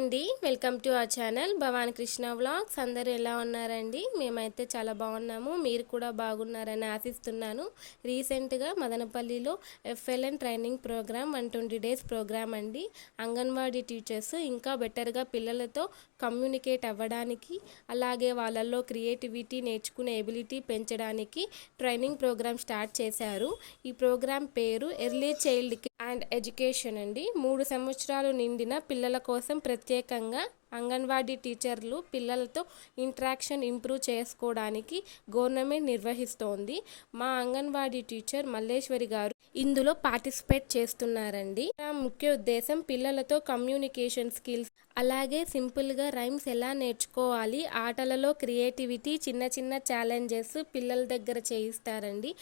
అండి, welcome to our channel Bhavani Krishna vlogs. అందరూ ఎలా ఉన్నారండి? మేమైతే చాలా బాగున్నాము. మీరు కూడా బాగున్నారని ఆశిస్తున్నాను. రీసెంట్గా మదనపల్లిలో FLN training program 120 days program అండి. అంగన్వాడీ టీచర్స్ ఇంకా బెటర్గా పిల్లలతో కమ్యూనికేట్ అవ్వడానికి, అలాగే వాళ్ళల్లో క్రియేటివిటీ నేర్చుకునే ఎబిలిటీ పెంచడానికి ట్రైనింగ్ ప్రోగ్రామ్ స్టార్ట్ చేశారు. ఈ ప్రోగ్రామ్ పేరు ఎర్లీ చైల్డ్ అండ్ ఎడ్యుకేషన్ అండి. 3 సంవత్సరాలు నిండిన పిల్లల కోసం ప్రత్యేకంగా అంగన్వాడీ టీచర్లు పిల్లలతో ఇంటరాక్షన్ ఇంప్రూవ్ చేసుకోవడానికి గవర్నమెంట్ నిర్వహిస్తోంది. మా అంగన్వాడీ టీచర్ మల్లేశ్వరి గారు ఇందులో పార్టిసిపేట్ చేస్తున్నారండి. ముఖ్య ఉద్దేశం పిల్లలతో కమ్యూనికేషన్ స్కిల్స్, అలాగే సింపుల్గా రైమ్స్ ఎలా నేర్చుకోవాలి, ఆటలలో క్రియేటివిటీ, చిన్న చిన్న ఛాలెంజెస్ పిల్లల దగ్గర చేయిస్తారండి.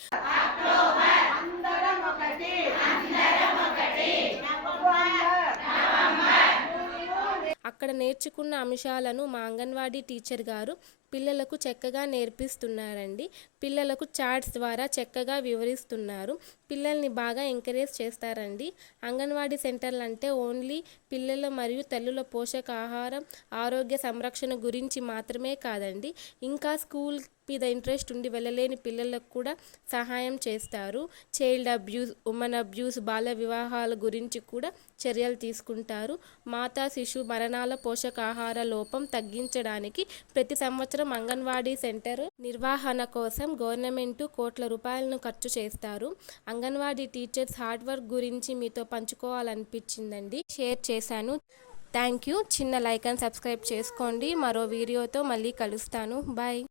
అక్కడ నేర్చుకున్న అంశాలను మా అంగన్వాడీ టీచర్ గారు పిల్లలకు చక్కగా నేర్పిస్తున్నారండి. పిల్లలకు చాట్స్ ద్వారా చక్కగా వివరిస్తున్నారు. పిల్లల్ని బాగా ఎంకరేజ్ చేస్తారండి. అంగన్వాడీ సెంటర్లు అంటే ఓన్లీ పిల్లల మరియు తల్లుల పోషకాహారం, ఆరోగ్య సంరక్షణ గురించి మాత్రమే కాదండి. ఇంకా స్కూల్ మీద ఇంట్రెస్ట్ ఉండి వెళ్ళలేని పిల్లలకు కూడా సహాయం చేస్తారు. చైల్డ్ అబ్యూస్, ఉమెన్ అబ్యూస్, బాల వివాహాల గురించి కూడా చర్యలు తీసుకుంటారు. మాతా శిశు మరణాల, పోషకాహార లోపం తగ్గించడానికి ప్రతి సంవత్సరం అంగన్వాడీ సెంటర్ నిర్వహణ కోసం గవర్నమెంట్ కోట్ల రూపాయలను ఖర్చు చేస్తారు. అంగన్వాడీ టీచర్స్ హార్డ్ వర్క్ గురించి మీతో పంచుకోవాలనిపించిందండి, షేర్ చేశాను. Thank you. చిన్న లైక్ అండ్ సబ్స్క్రైబ్ చేసుకోండి. మరో వీడియోతో మళ్ళీ కలుస్తాను. బాయ్.